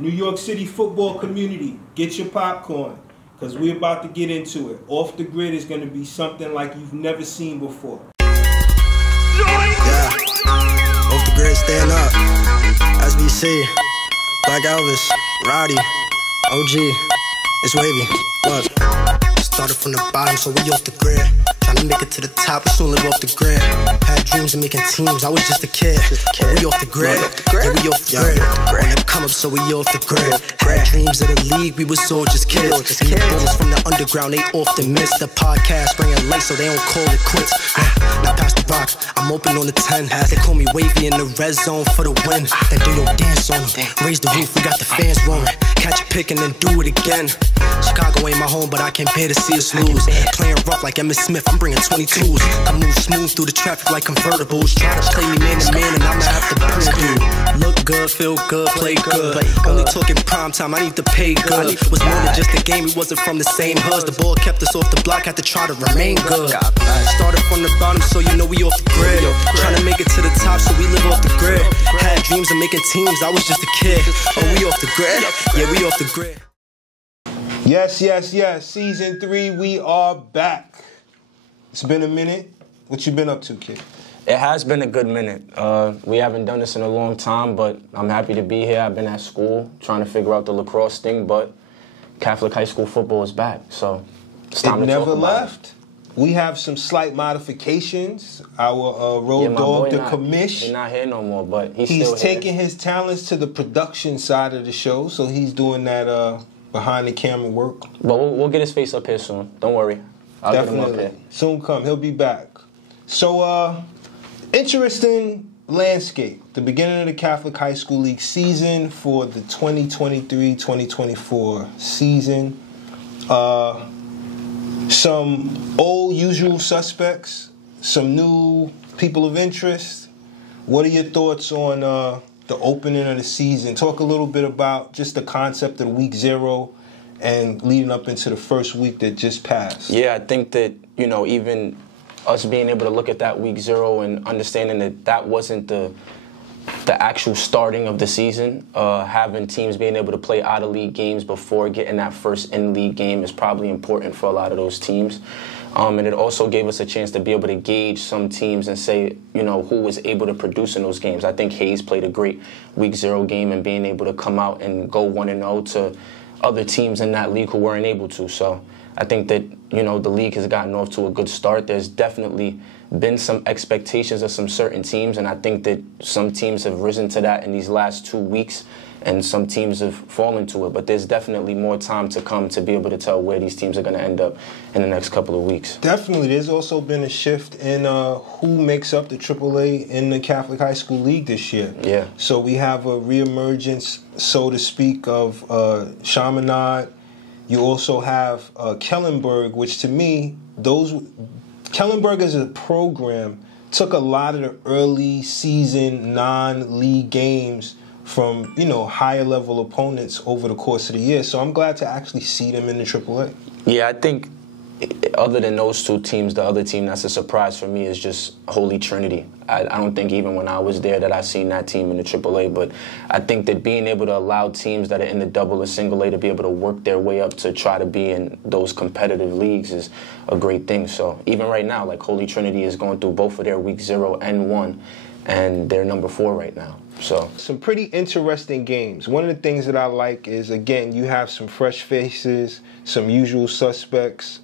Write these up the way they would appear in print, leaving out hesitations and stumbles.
New York City football community, get your popcorn, because we're about to get into it. Off the Grid is going to be something like you've never seen before. Yeah, Off the Grid, stand up. SBC, Black Elvis, Roddy, OG, it's wavy. Look, started from the bottom, so we off the grid. Tryna make it to the top, we soon live off the grid. Had dreams of making teams, I was just a kid. But we off the grid, yeah, we off the grid. On the come up, so we off the grid. Had dreams of the league, we was all just kids. These boys from the underground, they often miss the podcast, bringing light so they don't call it quits. Now pass the rock, I'm open on the 10. They call me wavy in the red zone for the win. Then do your dance on them, raise the roof, we got the fans roaring. Catch a pick and then do it again. Chicago ain't my home, but I can't bear to see us lose. Playing rough like Emmitt Smith, I'm bringing 22s. I move smooth through the traffic like convertibles. Try to play me man to man and I'ma have to prove you. Look good, feel good, play good. Only talking prime time, I need to pay good. Was more than just a game, we wasn't from the same hoods. The ball kept us off the block, had to try to remain good. Started from the bottom, so you know we off the grid. Trying to make it to the top, so we live off the grid. Had dreams of making teams, I was just a kid. Oh, we off the grid? Yeah, we off the grid. Yes, yes, yes. Season 3, we are back. It's been a minute. What you been up to, kid? It has been a good minute. We haven't done this in a long time, but I'm happy to be here. I've been at school trying to figure out the lacrosse thing, but Catholic high school football is back, so it's time to talk about it. It never left. We have some slight modifications. Our road dog, the commish. He's not here no more, but he's still here. He's taking his talents to the production side of the show, so he's doing that behind the camera work. But we'll get his face up here soon. Don't worry. I'll Definitely. get him up here. Soon come. He'll be back. So, interesting landscape. The beginning of the Catholic High School League season for the 2023-2024 season. Some old usual suspects, some new people of interest. What are your thoughts on the opening of the season? Talk a little bit about just the concept of Week 0 and leading up into the first week that just passed. Yeah, I think that, you know, even us being able to look at that Week 0 and understanding that that wasn't the actual starting of the season, having teams being able to play out-of-league games before getting that first in-league game is probably important for a lot of those teams. And it also gave us a chance to be able to gauge some teams and say, you know, who was able to produce in those games. I think Hayes played a great Week 0 game and being able to come out and go 1-0 to other teams in that league who weren't able to. So I think that, you know, the league has gotten off to a good start. There's definitely been some expectations of some certain teams, and I think that some teams have risen to that in these last 2 weeks, and some teams have fallen to it. But there's definitely more time to come to be able to tell where these teams are going to end up in the next couple of weeks. Definitely. There's also been a shift in who makes up the AAA in the Catholic High School League this year. Yeah. So we have a reemergence, so to speak, of Chaminade. You also have Kellenberg, which to me, Kellenberg as a program took a lot of the early season non-league games from, you know, higher level opponents over the course of the year. So I'm glad to actually see them in the AAA. Yeah, I think other than those two teams, the other team that's a surprise for me is just Holy Trinity. I don't think even when I was there that I seen that team in the AAA, but I think that being able to allow teams that are in the double or single A to be able to work their way up to try to be in those competitive leagues is a great thing. So even right now, like Holy Trinity is going through both of their Week 0 and 1, and they're number 4 right now. So some pretty interesting games. One of the things that I like is, again, you have some fresh faces, some usual suspects.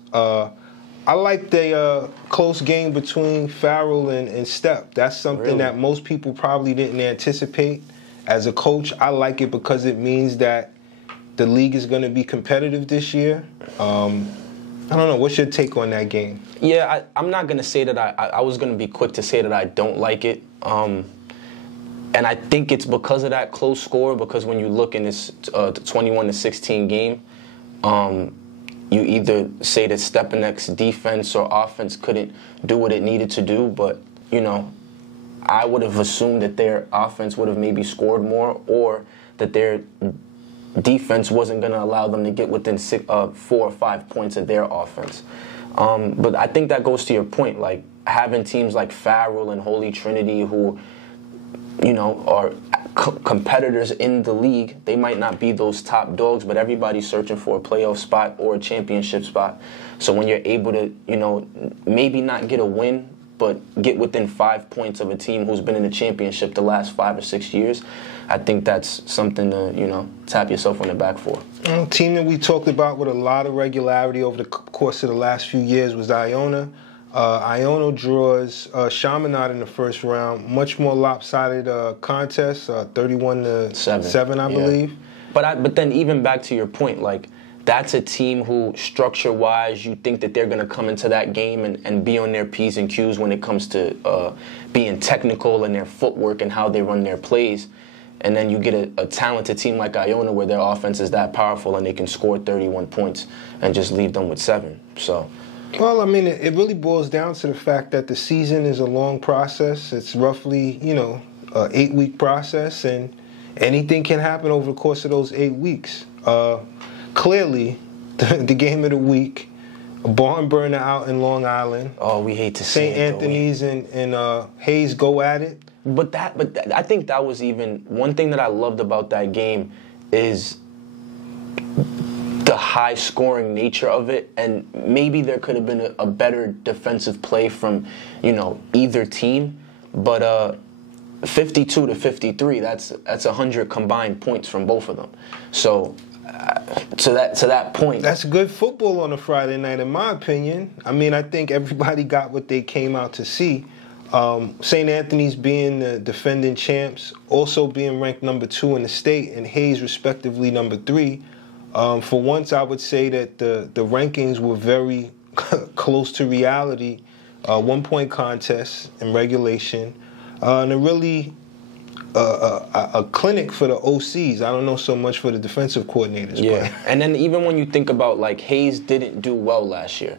I like the close game between Farrell and Stepp. That's something that most people probably didn't anticipate. As a coach, I like it because it means that the league is going to be competitive this year. I don't know. What's your take on that game? Yeah, I'm not going to say that I was going to be quick to say that I don't like it. And I think it's because of that close score, because when you look in this 21-16 game, you either say that Stepanek's defense or offense couldn't do what it needed to do, but, you know, I would have assumed that their offense would have maybe scored more, or that their defense wasn't going to allow them to get within 4 or 5 points of their offense. But I think that goes to your point, like having teams like Farrell and Holy Trinity who, you know, are competitors in the league. They might not be those top dogs, but everybody's searching for a playoff spot or a championship spot. So when you're able to, maybe not get a win, but get within 5 points of a team who's been in the championship the last 5 or 6 years, I think that's something to, tap yourself on the back for. A team that we talked about with a lot of regularity over the course of the last few years was Iona. Iona draws Chaminade in the first round. Much more lopsided contest, 31-7, I believe. But then even back to your point, like, that's a team who, structure-wise, you think that they're going to come into that game and be on their P's and Q's when it comes to being technical in their footwork and how they run their plays. And then you get a talented team like Iona where their offense is that powerful and they can score 31 points and just leave them with 7. So, well, I mean, it really boils down to the fact that the season is a long process. It's roughly, an 8-week process, and anything can happen over the course of those 8 weeks. Clearly, the game of the week, a barn burner out in Long Island. Oh, we hate to see St. Anthony's and Hayes go at it. But I think that was even one thing that I loved about that game is the high-scoring nature of it, and maybe there could have been a better defensive play from, either team. But 52-53, that's 100 combined points from both of them. So. To that point, that's good football on a Friday night, in my opinion. I mean, I think everybody got what they came out to see. St. Anthony's being the defending champs, also being ranked number 2 in the state, and Hayes respectively number 3. For once, I would say that the rankings were very close to reality. 1-point contest in regulation, and a really a clinic for the OCs. I don't know so much for the defensive coordinators. Yeah, but. And then even when you think about, like, Hayes didn't do well last year,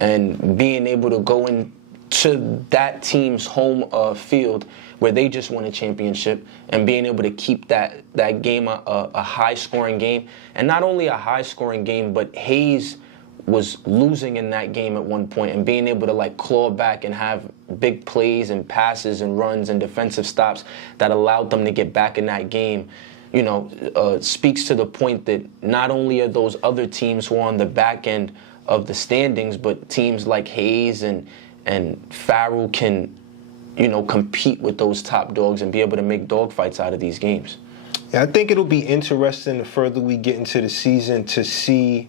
and being able to go into that team's home field where they just won a championship and being able to keep that game a high-scoring game, and not only a high-scoring game, but Hayes was losing in that game at one point and being able to, like, claw back and have big plays and passes and runs and defensive stops that allowed them to get back in that game, speaks to the point that not only are those other teams who are on the back end of the standings, but teams like Hayes and Farrell can, compete with those top dogs and be able to make dogfights out of these games. Yeah, I think it'll be interesting the further we get into the season to see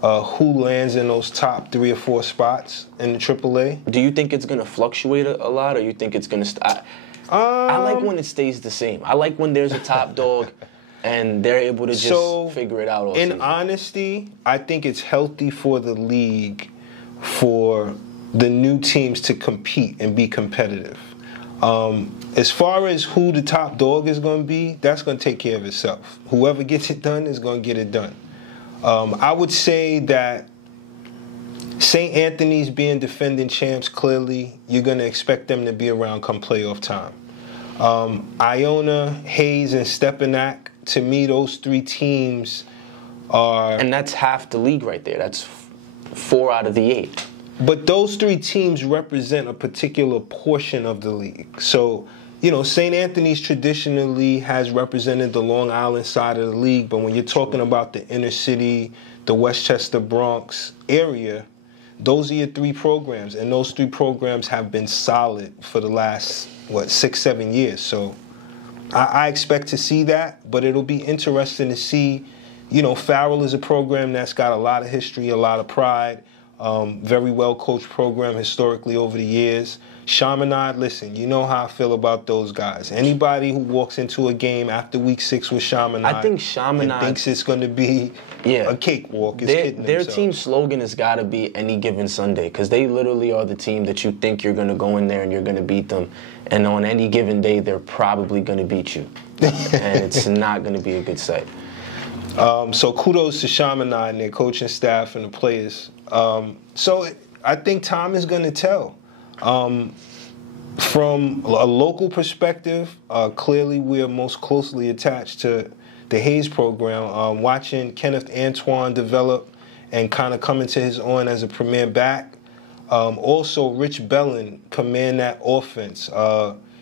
who lands in those top 3 or 4 spots in the AAA. Do you think it's going to fluctuate a lot, or you think it's going to I like when it stays the same. I like when there's a top dog and they're able to just figure it out all season. In honesty, I think it's healthy for the league for the new teams to compete and be competitive. As far as who the top dog is going to be, that's going to take care of itself. Whoever gets it done is going to get it done. I would say that St. Anthony's being defending champs, clearly, you're going to expect them to be around come playoff time. Iona, Hayes, and Stepanak, to me, those 3 teams are... And that's half the league right there. That's 4 out of the 8. But those 3 teams represent a particular portion of the league. So, St. Anthony's traditionally has represented the Long Island side of the league, but when you're talking about the inner city, the Westchester, Bronx area, those are your 3 programs, and those 3 programs have been solid for the last, 6-7 years. So I expect to see that, but it'll be interesting to see. Farrell is a program that's got a lot of history, a lot of pride, very well-coached program historically over the years. Chaminade, listen, you know how I feel about those guys. Anybody who walks into a game after week 6 with Chaminade, I think Chaminade and thinks it's going to be a cakewalk is kidding their themselves. team slogan has got to be any given Sunday, because they literally are the team that you think you're going to go in there and you're going to beat them, and on any given day they're probably going to beat you, and it's not going to be a good sight. So kudos to Chaminade and their coaching staff and the players. So I think time is going to tell. From a local perspective, clearly we are most closely attached to the Hayes program. Watching Kenneth Antoine develop and kind of come into his own as a premier back. Also, Rich Bellin command that offense.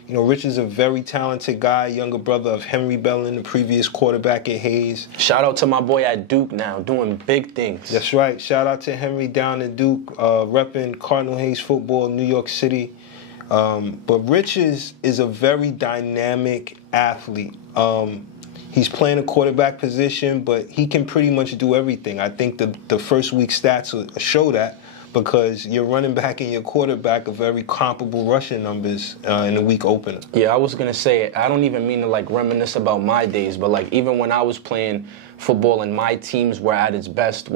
You know, Rich is a very talented guy, younger brother of Henry Bellin, the previous quarterback at Hayes. Shout out to my boy at Duke now, doing big things. That's right. Shout out to Henry down at Duke, repping Cardinal Hayes football, New York City. But Rich is a very dynamic athlete. He's playing a quarterback position, but he can pretty much do everything. I think the first week stats will show that, because your running back and your quarterback are very comparable rushing numbers in the week opener. Yeah, I was going to say, I don't even mean to like reminisce about my days, but like even when I was playing football and my teams were at its best,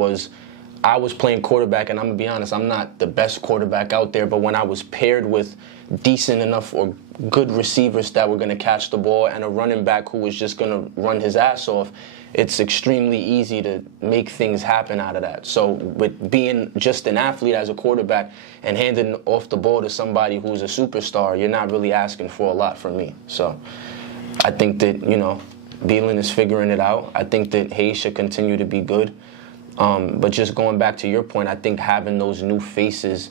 I was playing quarterback, and I'm going to be honest, I'm not the best quarterback out there, but when I was paired with decent enough or good receivers that were going to catch the ball and a running back who was just going to run his ass off, it's extremely easy to make things happen out of that. So with being just an athlete as a quarterback and handing off the ball to somebody who's a superstar, you're not really asking for a lot from me. So I think that, you know, Beilein is figuring it out. I think that Hayes should continue to be good. But just going back to your point, I think having those new faces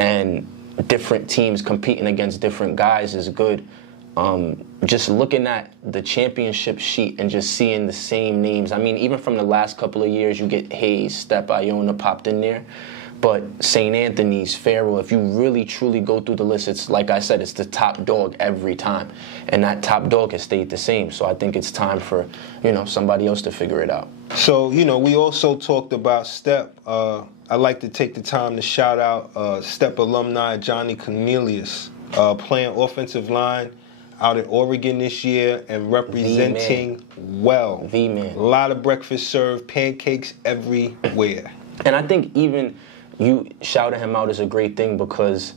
and different teams competing against different guys is good. Just looking at the championship sheet and just seeing the same names. I mean, even from the last couple of years, you get Hayes, Step, Iona popped in there. But St. Anthony's, Farrell, if you really, truly go through the list, it's like I said, it's the top dog every time. And that top dog has stayed the same. So I think it's time for, you know, somebody else to figure it out. So, you know, we also talked about Step. I'd like to take the time to shout out Step alumni Johnny Cornelius, playing offensive line out at Oregon this year and representing well. V-Man. A lot of breakfast served, pancakes everywhere. And I think even you shouting him out is a great thing, because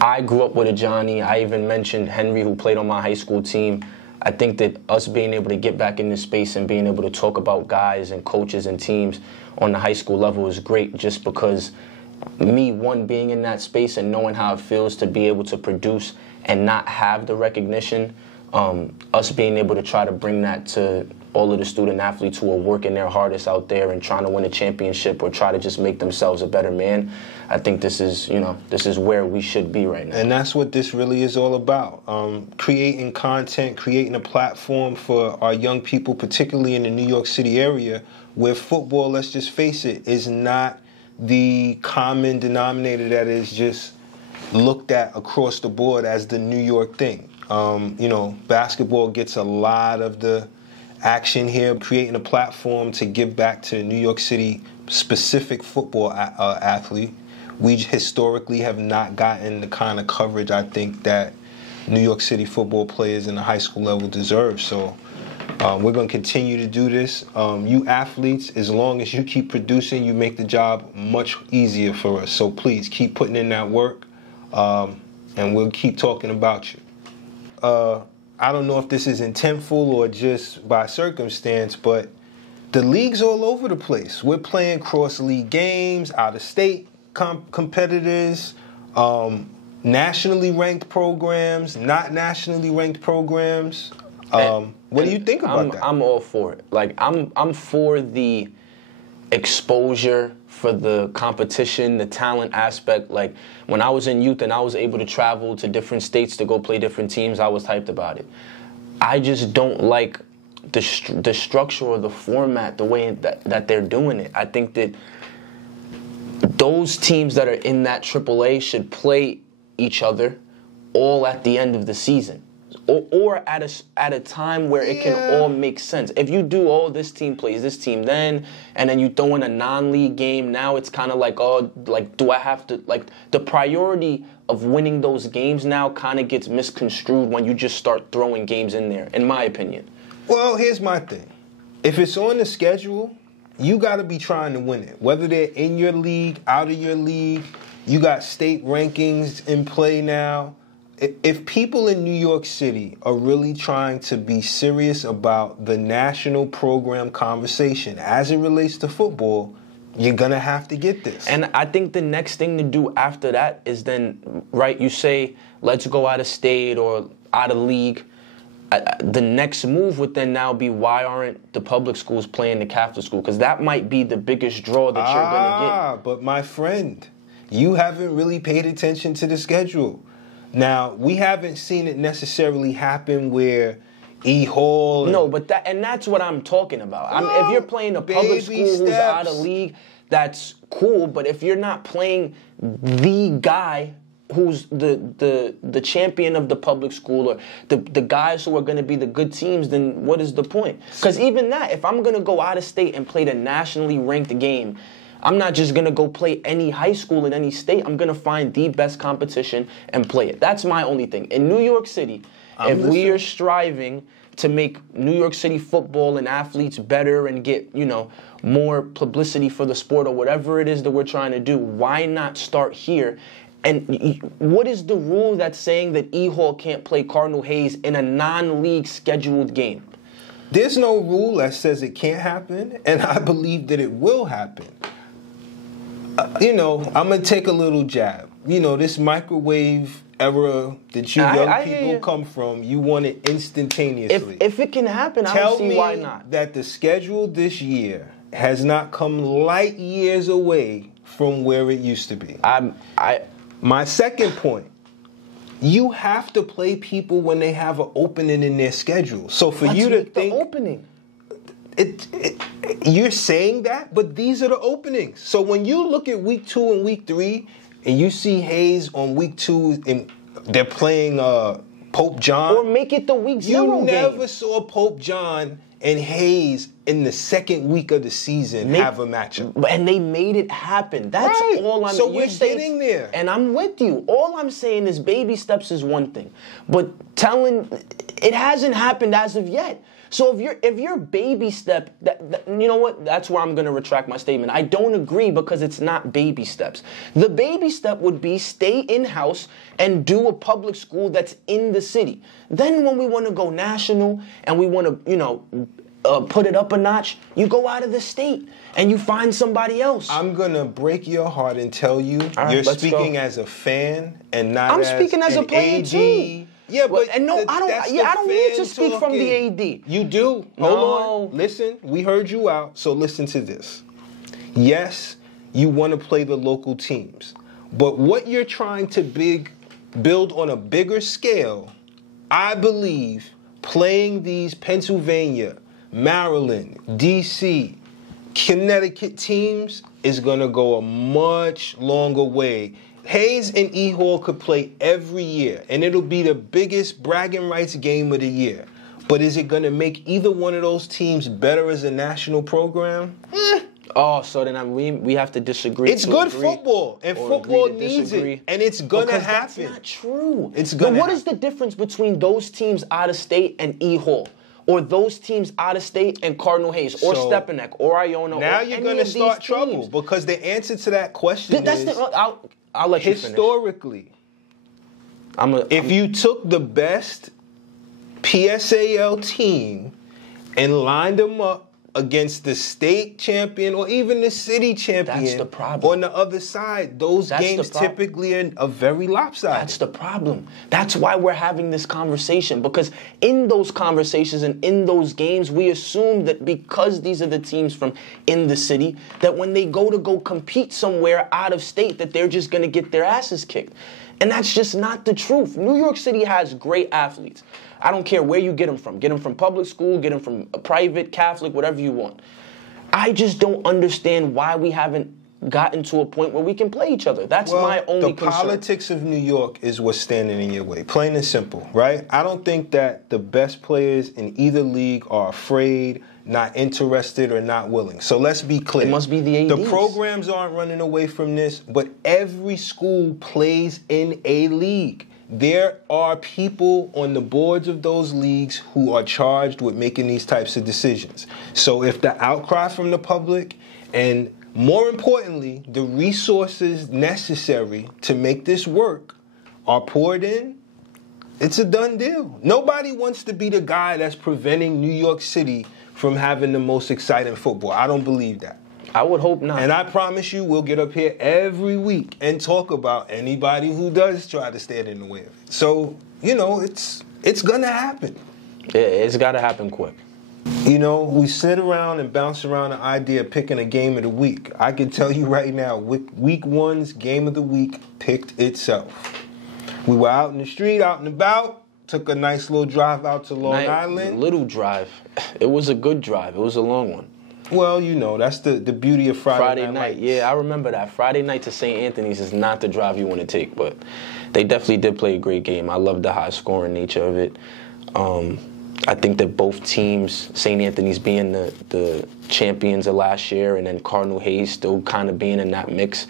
I grew up with a Johnny. I even mentioned Henry, who played on my high school team. I think that us being able to get back in this space and being able to talk about guys and coaches and teams on the high school level is great, just because me, one, being in that space and knowing how it feels to be able to produce and not have the recognition, us being able to try to bring that to all of the student athletes who are working their hardest out there and trying to win a championship or try to just make themselves a better man. I think this is, you know, this is where we should be right now. And that's what this really is all about. Creating content, creating a platform for our young people, particularly in the New York City area, where football, let's just face it, is not the common denominator that is just looked at across the board as the New York thing. You know, basketball gets a lot of the action here, creating a platform to give back to New York City specific football athlete. We historically have not gotten the kind of coverage I think that New York City football players in the high school level deserve. So we're going to continue to do this. You athletes, as long as you keep producing, you make the job much easier for us. So please keep putting in that work, and we'll keep talking about you. I don't know if this is intentful or just by circumstance, but the league's all over the place. We're playing cross-league games, out-of-state competitors, nationally ranked programs, not nationally ranked programs. What do you think about that? I'm all for it. Like, I'm for the exposure, for the competition, the talent aspect. Like, when I was in youth and I was able to travel to different states to go play different teams, I was hyped about it. I just don't like the structure or the format, the way that they're doing it. I think that those teams that are in that AAA should play each other all at the end of the season. Or at a time where it can all make sense. If you do, oh, this team plays this team then, and then you throw in a non-league game, now it's kind of like, oh, like, do I have to, like, the priority of winning those games now kind of gets misconstrued when you just start throwing games in there, in my opinion. Well, here's my thing. If it's on the schedule, you got to be trying to win it. Whether they're in your league, out of your league, you got state rankings in play now. If people in New York City are really trying to be serious about the national program conversation as it relates to football, you're going to have to get this. And I think the next thing to do after that is then, right, you say, let's go out of state or out of league. The next move would then now be, why aren't the public schools playing the Catholic school? Because that might be the biggest draw that you're going to get. But my friend, you haven't really paid attention to the schedule. Now, we haven't seen it necessarily happen where E. Hall... No, but that's what I'm talking about. If you're playing a public school who's out of league, that's cool. But if you're not playing the guy who's the champion of the public school, or the guys who are going to be the good teams, then what is the point? Because even that, if I'm going to go out of state and play the nationally ranked game, I'm not just going to go play any high school in any state. I'm going to find the best competition and play it. That's my only thing. In New York City, if we are striving to make New York City football and athletes better and get, more publicity for the sport or whatever it is that we're trying to do, why not start here? And what is the rule that's saying that E. Hall can't play Cardinal Hayes in a non-league scheduled game? There's no rule that says it can't happen, and I believe that it will happen. I'm going to take a little jab. This microwave era that you young people come from, you want it instantaneously. If it can happen, I don't see why not. Tell me that the schedule this year has not come light years away from where it used to be. My second point, you have to play people when they have an opening in their schedule. So for you to think... the opening. You're saying that, but these are the openings. So when you look at week 2 and week 3, and you see Hayes on week 2, and they're playing Pope John. Or make it the week 0 game. You never saw Pope John and Hayes in the second week of the season have a matchup. And they made it happen. That's all I'm saying. So we're getting there. And I'm with you. All I'm saying is baby steps is one thing. But it hasn't happened as of yet. So if your baby step, you know what? That's where I'm going to retract my statement. I don't agree because it's not baby steps. The baby step would be stay in-house and do a public school that's in the city. Then when we want to go national and we want to, put it up a notch, you go out of the state and you find somebody else. I'm going to break your heart and tell you, you're speaking as a fan and not I'm speaking as a player AD. Too. Yeah, but I don't need to speak from the AD. You do. Hold on. Listen, we heard you out, so listen to this. Yes, you want to play the local teams, but what you're trying to build on a bigger scale, I believe, playing these Pennsylvania, Maryland, DC, Connecticut teams is going to go a much longer way. Hayes and E. Hall could play every year, and it'll be the biggest bragging rights game of the year. But is it going to make either one of those teams better as a national program? Oh, so then we have to disagree. It's good football, and football needs it, and it's going to happen. That's not true. It's going to happen. What is the difference between those teams out of state and E. Hall? Or those teams out of state and Cardinal Hayes, or Stepanek, or Iona, now you're going to start trouble, because the answer to that question is... I'll let you finish. Historically, if you took the best PSAL team and lined them up against the state champion or even the city champion, that's the problem. On the other side, those games typically are very lopsided. That's the problem. That's why we're having this conversation, because in those conversations and in those games, we assume that because these are the teams from in the city, that when they go compete somewhere out of state, that they're just going to get their asses kicked. And that's just not the truth. New York City has great athletes. I don't care where you get them from. Get them from public school, get them from a private, Catholic, whatever you want. I just don't understand why we haven't gotten to a point where we can play each other. That's my only concern. The politics of New York is what's standing in your way, plain and simple, right? I don't think that the best players in either league are afraid, not interested, or not willing. So let's be clear. It must be the ADs. The programs aren't running away from this, but every school plays in a league. There are people on the boards of those leagues who are charged with making these types of decisions. So if the outcry from the public and, more importantly, the resources necessary to make this work are poured in, it's a done deal. Nobody wants to be the guy that's preventing New York City from having the most exciting football. I don't believe that. I would hope not. And I promise you, we'll get up here every week and talk about anybody who does try to stand in the way of it. So, it's going to happen. It's got to happen quick. We sit around and bounce around the idea of picking a game of the week. I can tell you right now, week 1's game of the week picked itself. We were out in the street, out and about. Took a nice little drive out to Long Island. Little drive. It was a good drive. It was a long one. Well, you know, that's the beauty of Friday night. Yeah, I remember that. Friday night to St. Anthony's is not the drive you want to take, but they definitely did play a great game. I love the high-scoring nature of it. I think that both teams, St. Anthony's being the champions of last year and then Cardinal Hayes still kind of being in that mix,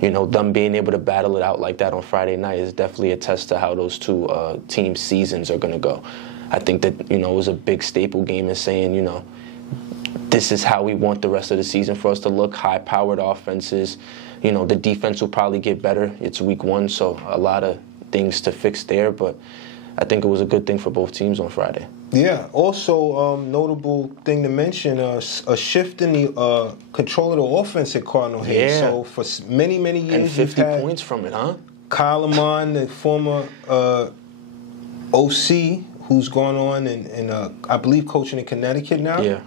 you know, them being able to battle it out like that on Friday night is definitely a test to how those two team seasons are going to go. I think that, you know, it was a big staple game in saying, you know, this is how we want the rest of the season for us to look, high-powered offenses. You know, the defense will probably get better. It's week 1, so a lot of things to fix there, but I think it was a good thing for both teams on Friday. Yeah. Also, notable thing to mention, a shift in the control of the offense at Cardinal Hayes. Yeah. So for many, many years, And 50 points from it, huh? Kyle Lamont, the former OC, who's gone on and I believe coaching in Connecticut now. Yeah.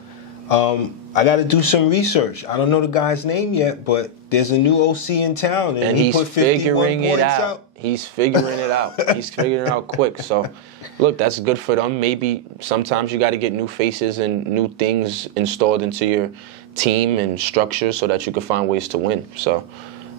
I got to do some research. I don't know the guy's name yet, but there's a new OC in town, and he he's put 51 figuring it points out. He's figuring it out. He's figuring it out quick. So, look, that's good for them. Maybe sometimes you got to get new faces and new things installed into your team and structure so that you can find ways to win. So,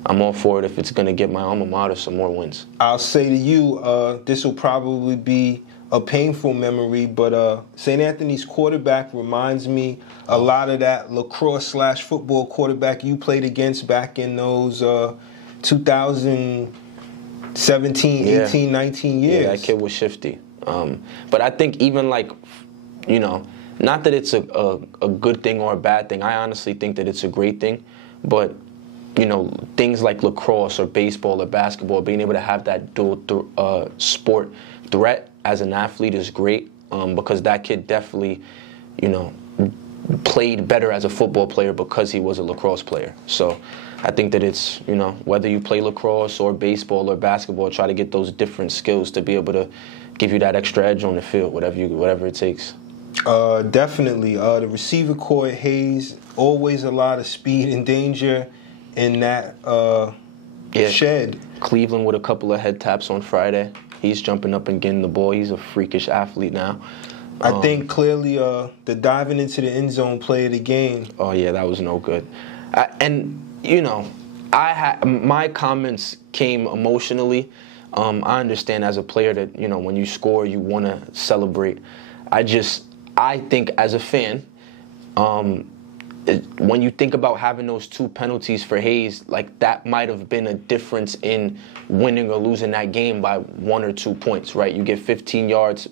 I'm all for it if it's going to get my alma mater some more wins. I'll say to you, this will probably be a painful memory, but St. Anthony's quarterback reminds me a lot of that lacrosse/football quarterback you played against back in those 2017, 18, 19 years. Yeah, that kid was shifty. But I think even like, you know, not that it's a good thing or a bad thing. I honestly think that it's a great thing. But, you know, things like lacrosse or baseball or basketball, being able to have that dual sport threat as an athlete is great, because that kid definitely, you know, played better as a football player because he was a lacrosse player. So I think that it's, you know, whether you play lacrosse or baseball or basketball, try to get those different skills to be able to give you that extra edge on the field, whatever it takes. Definitely. The receiver core at Hayes, always a lot of speed and danger in that shed. Cleveland with a couple of head taps on Friday. He's jumping up and getting the ball. He's a freakish athlete now. I think clearly the diving into the end zone play of the game. Oh, yeah, that was no good. And, you know, my comments came emotionally. I understand as a player that, you know, when you score, you want to celebrate. I think as a fan, when you think about having those 2 penalties for Hayes, like that might have been a difference in winning or losing that game by 1 or 2 points, right? You get 15 yards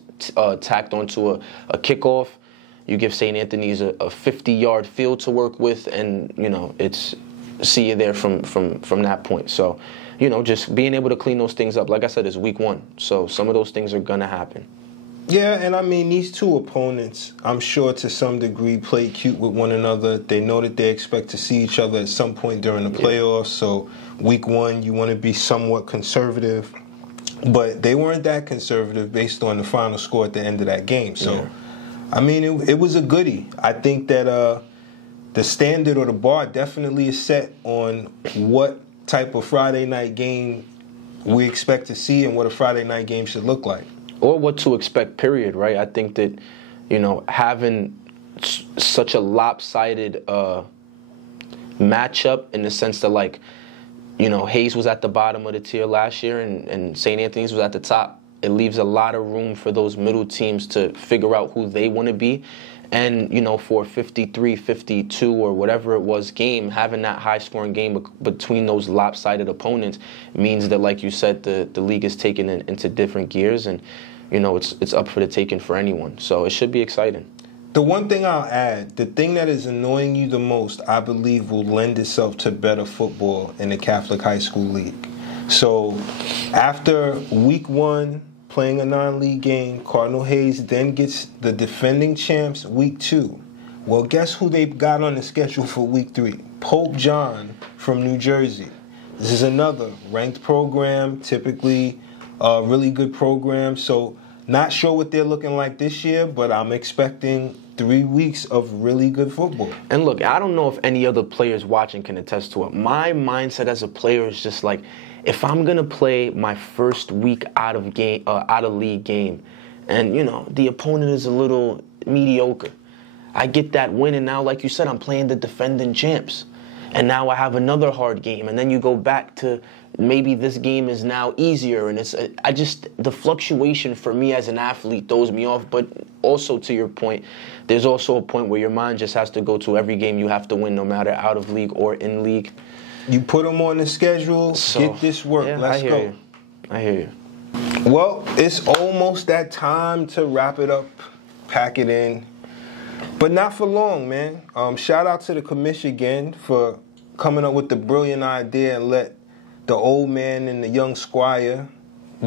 tacked onto a kickoff. You give St. Anthony's a 50-yard field to work with, and, you know, it's see you there from that point. So, you know, just being able to clean those things up. Like I said, it's week 1, so some of those things are going to happen. Yeah, and I mean, these 2 opponents, I'm sure to some degree, play cute with one another. They know that they expect to see each other at some point during the playoffs. So week 1, you want to be somewhat conservative. But they weren't that conservative based on the final score at the end of that game. So, I mean, it was a goodie. I think that the standard or the bar definitely is set on what type of Friday night game we expect to see and what a Friday night game should look like. Or what to expect, period, right? I think that, you know, having such a lopsided matchup in the sense that, like, you know, Hayes was at the bottom of the tier last year and St. Anthony's was at the top. It leaves a lot of room for those middle teams to figure out who they want to be. And, you know, for a 53, 52, or whatever it was game, having that high-scoring game between those lopsided opponents means that, like you said, the league is taken into different gears, and, you know, it's up for the taking for anyone. So it should be exciting. The one thing I'll add, the thing that is annoying you the most, I believe will lend itself to better football in the Catholic High School League. So after week 1, playing a non-league game, Cardinal Hayes then gets the defending champs week 2. Well, guess who they got on the schedule for week 3? Pope John from New Jersey. This is another ranked program, typically a really good program. So not sure what they're looking like this year, but I'm expecting 3 weeks of really good football. And look, I don't know if any other players watching can attest to it. My mindset as a player is just like, if I'm gonna play my first week out of league game, and you know the opponent is a little mediocre, I get that win, and now, like you said, I'm playing the defending champs, and now I have another hard game, and then you go back to maybe this game is now easier, and the fluctuation for me as an athlete throws me off. But also, to your point, there's also a point where your mind just has to go to every game you have to win, no matter out of league or in league. You put them on the schedule, get this work. Yeah, Let's go. I hear you. Well, it's almost that time to wrap it up, pack it in, but not for long, man. Shout out to the commission again for coming up with the brilliant idea and let the old man and the young squire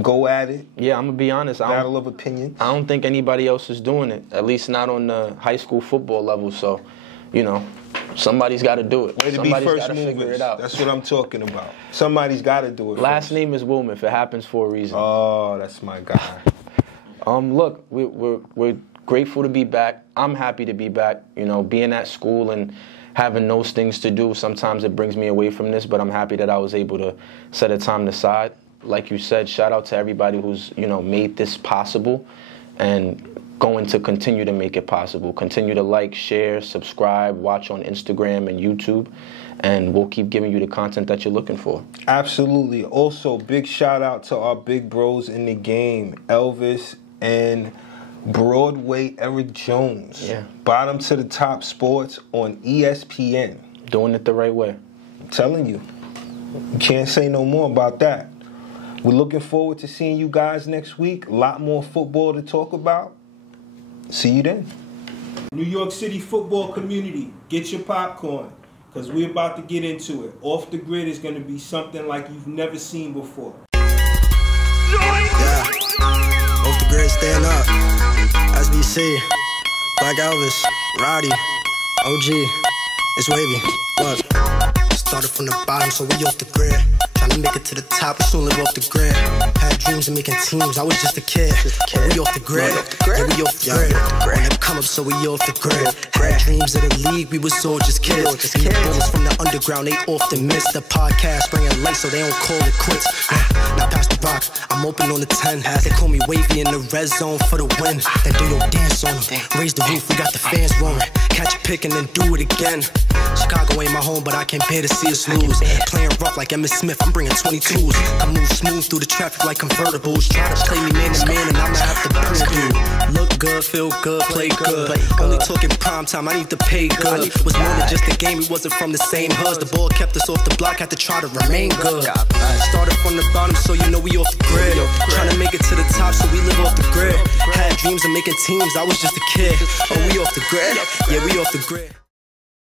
go at it. Yeah, I'm going to be honest. Battle of opinions. I don't think anybody else is doing it, at least not on the high school football level. So, you know, somebody's got to do it. Way to be first movers. That's what I'm talking about. Somebody's got to do it. Last name is Wilmoth. It happens for a reason. Oh, that's my guy. Look, we're grateful to be back. I'm happy to be back. You know, being at school and having those things to do, sometimes it brings me away from this, but I'm happy that I was able to set a time aside. Like you said, shout out to everybody who's, you know, made this possible and going to continue to make it possible. Continue to like, share, subscribe, watch on Instagram and YouTube, and we'll keep giving you the content that you're looking for. Absolutely. Also, big shout out to our big bros in the game, Elvis and Broadway Eric Jones. Yeah. Bottom to the Top Sports on ESPN. Doing it the right way. I'm telling you. You can't say no more about that. We're looking forward to seeing you guys next week. A lot more football to talk about. See you then. New York City football community, get your popcorn, because we're about to get into it. Off the Grid is going to be something like you've never seen before. Yeah. Off the Grid, stand up. SBC, Black Elvis, Roddy, OG, it's wavy. Look, started from the bottom, so we off the grid. Trying to make it to the top, we soon live off the grid. Had dreams of making teams, I was just a kid. We off the grid, yeah, we off the grid. On the come up, so we off the grid. Had dreams of the league, we was all just kids. These bulls from the underground, they often miss the podcast, bringing light so they don't call it quits. Now pass the rock, I'm open on the 10. They call me wavy in the red zone for the win. Then do your dance on them, raise the roof, we got the fans roaring. Catch a pick and then do it again. Chicago ain't my home, but I can't bear to see us lose. Playing rough like Emmitt Smith, I'm bringing 22s. I move smooth through the traffic like convertibles. Try to play me man to man, and I'ma have to prove you. Look good, feel good, play good. Only talking prime time, I need to pay good. Was more than just a game, we wasn't from the same hoods. The ball kept us off the block, had to try to remain good. Started from the bottom, so you know we off the grid. Trying to make it to the top, so we live off the grid. Had dreams of making teams, I was just a kid. Oh, we off the grid? Yeah, we off the grid.